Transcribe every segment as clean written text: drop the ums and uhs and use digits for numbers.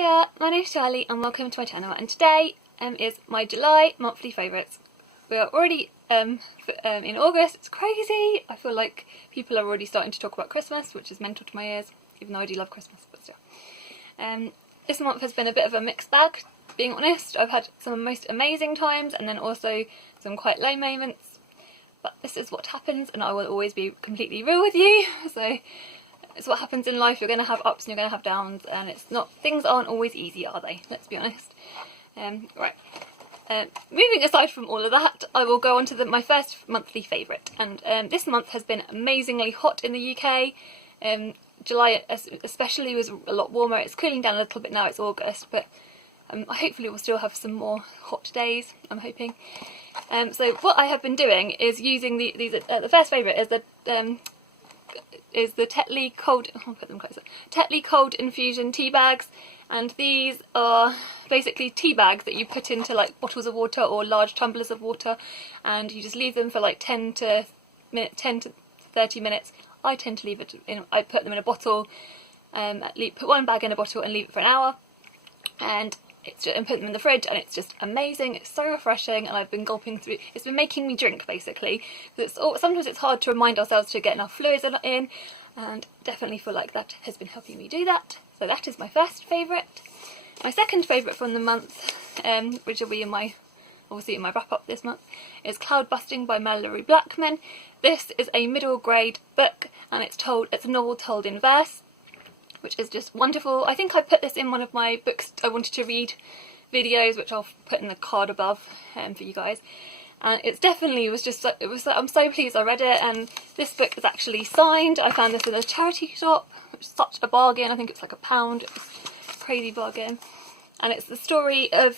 Hiya, my name's Charlie and welcome to my channel, and today is my July monthly favourites. We are already in August. It's crazy. I feel like people are already starting to talk about Christmas, which is mental to my ears, even though I do love Christmas, but still. This month has been a bit of a mixed bag, being honest. I've had some most amazing times and then also some quite low moments, but this is what happens and I will always be completely real with you. So it's what happens in life. You're going to have ups and you're going to have downs, and things aren't always easy, are they? Let's be honest. Right. Moving aside from all of that, I will go on to my first monthly favourite, and this month has been amazingly hot in the UK. July especially was a lot warmer. It's cooling down a little bit now, it's August, but hopefully we'll still have some more hot days, I'm hoping. So what I have been doing is using the first favourite is the Tetley cold, I'll put them closer, Tetley cold infusion tea bags, and these are basically tea bags that you put into like bottles of water or large tumblers of water, and you just leave them for like 10 to 30 minutes. I tend to leave it in, I put them in a bottle, put one bag in a bottle and leave it for an hour, and put them in the fridge, and it's just amazing. It's so refreshing, and I've been gulping through. It's been making me drink basically. Sometimes it's hard to remind ourselves to get enough fluids in, and definitely feel like that has been helping me do that. So that is my first favourite. My second favourite from the month, which will be obviously in my wrap up this month, is Cloud Busting by Blackman. This is a middle grade book, and it's a novel told in verse, which is just wonderful. I think I put this in one of my books I wanted to read videos, which I'll put in the card above for you guys. And it definitely was just, I'm so pleased I read it, and this book is actually signed. I found this in a charity shop, which is such a bargain. I think it's like £1. It was a crazy bargain. And it's the story of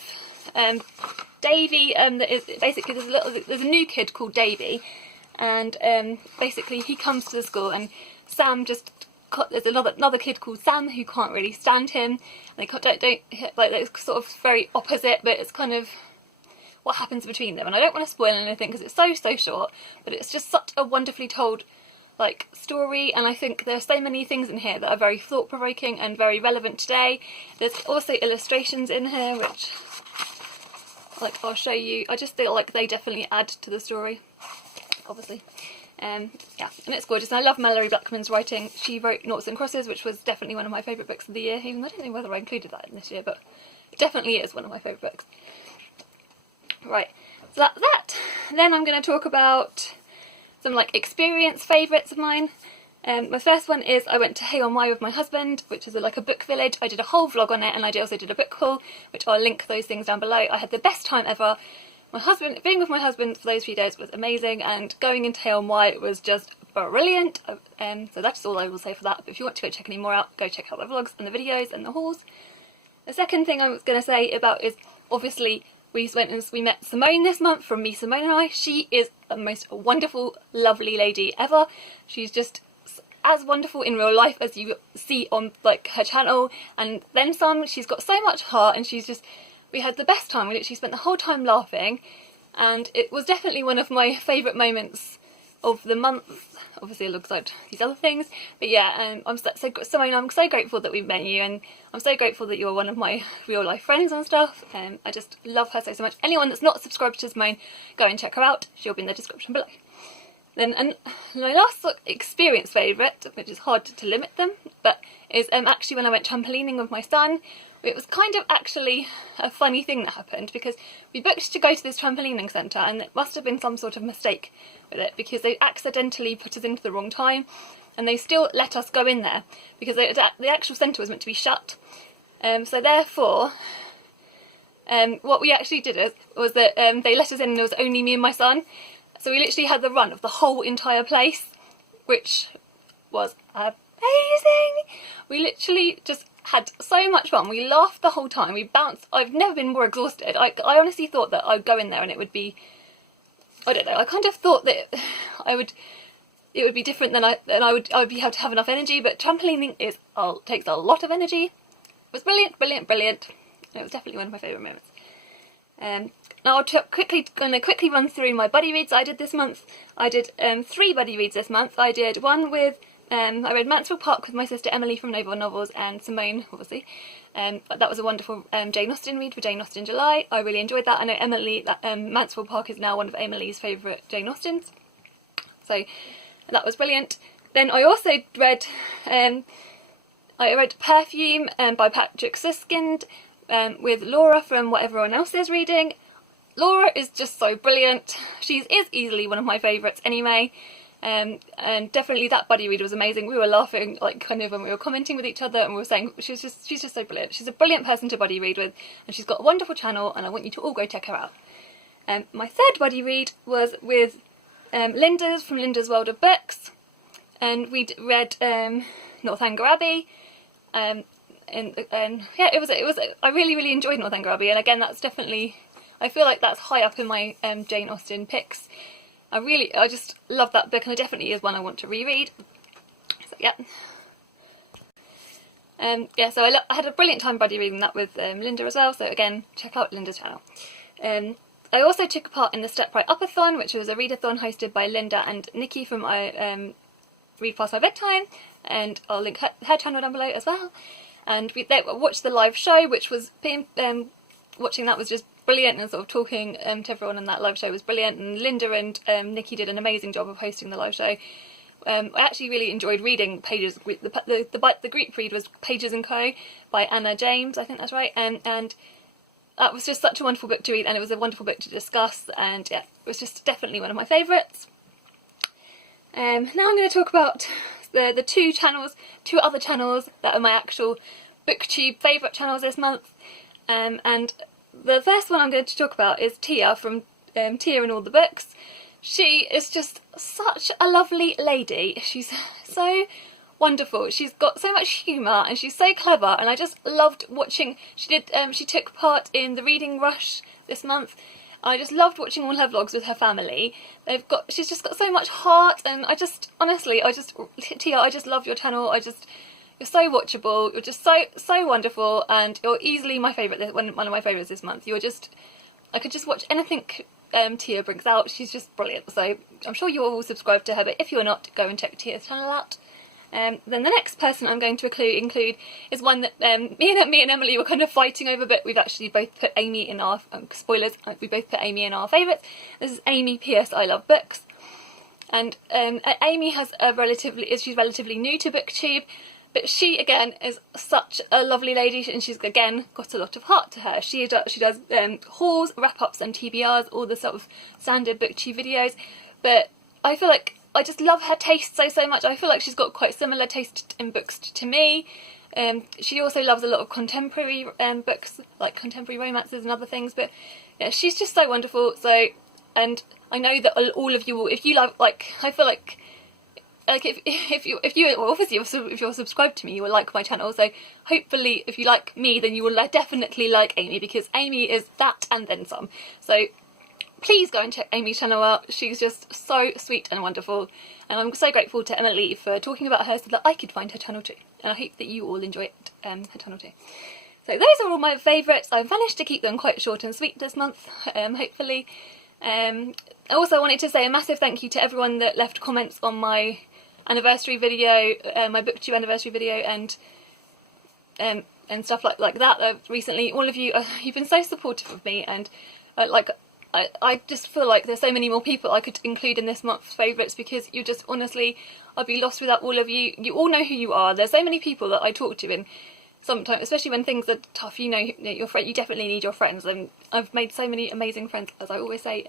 Davy. That is basically there's a new kid called Davy, and basically he comes to the school, and Sam there's another kid called Sam who can't really stand him. They they're sort of very opposite, but it's kind of what happens between them. And I don't want to spoil anything because it's so short, but it's just such a wonderfully told story, and I think there's so many things in here that are very thought-provoking and very relevant today. There's also illustrations in here which I'll show you. I just feel like they definitely add to the story, obviously. Yeah, and it's gorgeous, and I love Mallory Blackman's writing. She wrote Noughts and Crosses, which was definitely one of my favourite books of the year, even though I don't know whether I included that in this year, but it definitely is one of my favourite books. Right, so that's that. Then I'm going to talk about some experience favourites of mine. My first one is I went to Hay-on-Wye with my husband, which is a book village. I did a whole vlog on it, and I also did a book haul, which I'll link those things down below. I had the best time ever. Being with my husband for those few days was amazing, and going into Hay-on-Wye was just brilliant. So that's all I will say for that. But if you want to go check any more out, go check out the vlogs and the videos and the hauls. The second thing I was going to say about is, obviously, we met Simone this month from Me, Simone and I. She is the most wonderful, lovely lady ever. She's just as wonderful in real life as you see on her channel, and then some. She's got so much heart, and we had the best time. We literally spent the whole time laughing, and it was definitely one of my favourite moments of the month, obviously alongside these other things. But yeah, Simone, I'm so grateful that we met you, and I'm so grateful that you're one of my real life friends and stuff. I just love her so much. Anyone that's not subscribed to Simone, go and check her out. She'll be in the description below. Then, and my last experience favourite, which is hard to limit them, but is actually when I went trampolining with my son. It was kind of actually a funny thing that happened, because we booked to go to this trampolining centre, and it must have been some sort of mistake with it, because they accidentally put us into the wrong time, and they still let us go in there, because the actual centre was meant to be shut. So therefore, what we actually did was that they let us in, and it was only me and my son. So we literally had the run of the whole entire place, which was amazing. We literally just had so much fun. We laughed the whole time. We bounced. I've never been more exhausted. I honestly thought that I'd go in there and it would be, I don't know, I kind of thought that it would be different than I would be able to have enough energy, but trampolining takes a lot of energy. It was brilliant. It was definitely one of my favourite moments. Now I'm going to quickly run through my buddy reads I did this month. I did 3 buddy reads this month. I did one with I read Mansfield Park with my sister Emily from Noble Novels, and Simone, obviously. That was a wonderful Jane Austen read for Jane Austen July. I really enjoyed that. I know Emily, Mansfield Park is now one of Emily's favourite Jane Austens. So that was brilliant. Then I also read Perfume by Patrick Suskind with Laura from What Everyone Else Is Reading. Laura is just so brilliant. She is easily one of my favourites anyway. And definitely that buddy read was amazing. We were laughing like kind of when we were commenting with each other, and we were saying she's just so brilliant. She's a brilliant person to buddy read with, and she's got a wonderful channel, and I want you to all go check her out. My third buddy read was with Linda's from Linda's World of Books, and we read Northanger Abbey. And yeah, it was I really enjoyed Northanger Abbey, and again that's definitely, I feel like that's high up in my Jane Austen picks. I just love that book, and it definitely is one I want to reread. So yeah. So I had a brilliant time buddy reading that with Linda as well, so again, check out Linda's channel. I also took part in the Step Right Up-a-thon, which was a readathon hosted by Linda and Nikki from Read Past My Bedtime, and I'll link her channel down below as well. And we watched the live show, which was watching that was just brilliant, and sort of talking to everyone in that live show was brilliant, and Linda and Nikki did an amazing job of hosting the live show. I actually really enjoyed reading Pages. The group read was Pages & Co. by Anna James, I think that's right, and that was just such a wonderful book to read, and it was a wonderful book to discuss, and yeah, it was just definitely one of my favourites. Now I'm going to talk about the two other channels that are my actual BookTube favourite channels this month, and the first one I'm going to talk about is Tia from Tia and All the Books. She is just such a lovely lady. She's so wonderful. She's got so much humour, and she's so clever, and I just loved watching. She took part in the Reading Rush this month. I just loved watching all her vlogs with her family. She's just got so much heart, and Tia, I just love your channel. You're so watchable, you're just so wonderful, and you're easily my favourite, one of my favourites this month. I could just watch anything Tia brings out. She's just brilliant, so I'm sure you're all subscribed to her, but if you're not, go and check Tia's channel out. Then the next person I'm going to include is one that me and Emily were kind of fighting over, but we've actually both put Amy in our, spoilers, we both put Amy in our favourites. This is Amy P.S. I Love Books. And Amy she's relatively new to BookTube, but she, again, is such a lovely lady, and she's, again, got a lot of heart to her. She does hauls, wrap-ups and TBRs, all the sort of standard BookTube videos, but I feel like I just love her taste so much. I feel like she's got quite similar taste in books to me. She also loves a lot of contemporary books, like contemporary romances and other things, but yeah, she's just so wonderful. So, and I know that all of you will, if you love, like, I feel like if you're subscribed to me, you will like my channel. So hopefully, if you like me, then you will definitely like Amy, because Amy is that and then some. So please go and check Amy's channel out. She's just so sweet and wonderful, and I'm so grateful to Emily for talking about her so that I could find her channel too. And I hope that you all enjoy it, her channel too. So those are all my favourites. I've managed to keep them quite short and sweet this month, hopefully. Also, I wanted to say a massive thank you to everyone that left comments on my anniversary video, my BookTube anniversary video, and stuff like that. Recently, all of you, you've been so supportive of me, and I just feel like there's so many more people I could include in this month's favourites, because you just, honestly, I'd be lost without all of you. You all know who you are. There's so many people that I talk to, and sometimes, especially when things are tough, you definitely need your friends, and I've made so many amazing friends, as I always say,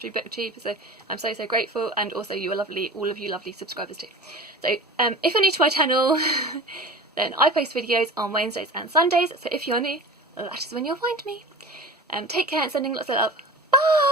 through BookTube, so I'm so grateful, and also you are lovely, all of you lovely subscribers too. So if you're new to my channel, then I post videos on Wednesdays and Sundays, so if you're new, that is when you'll find me. Take care and sending lots of love. Bye!